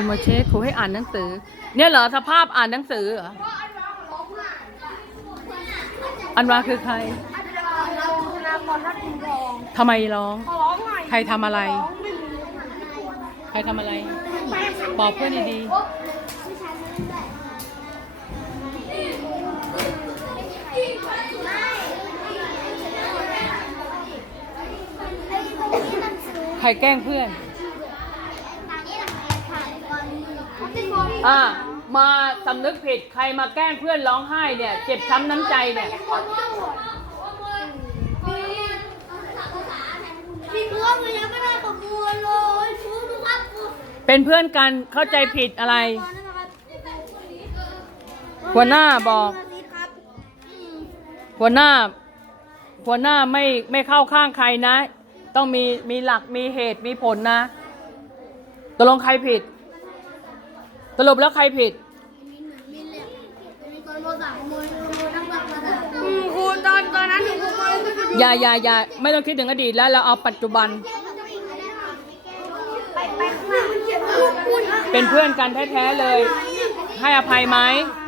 ครูมาเช็คครูให้อ่านหนังสือ เนี่ยเหรอสภาพอ่านหนังสือเหรออันวาคือใครทำไมร้อง ใครทำอะไร ใครทำอะไร บอกเพื่อนดีๆใครแกล้งเพื่อน อ่ามาสำนึกผิดใครมาแกล้งเพื่อนร้องไห้เนี่ย เจ็บช้ำน้ำใจเนี่ยพี่เพื่อนมันยังไม่ได้ขบวนเลยชูดูครับครูเป็นเพื่อนกันเข้าใจผิดอะไร หัวหน้าบอกครับหัวหน้า หัวหน้าไม่ไม่เข้าข้างใครนะ ต้องมีมีหลักมีเหตุมีผลนะตกลงใครผิด สรุปแล้วใครผิดอืมครูตอนตอนนั้นหนูขโมยก็ไปอย่าอย่าอย่าไม่ต้องคิดถึงอดีตแล้วเราเอาปัจจุบัน ไปไปข้างหน้าพูดพูดเป็นเพื่อนกันแท้ๆเลย ให้อภัยไหมใ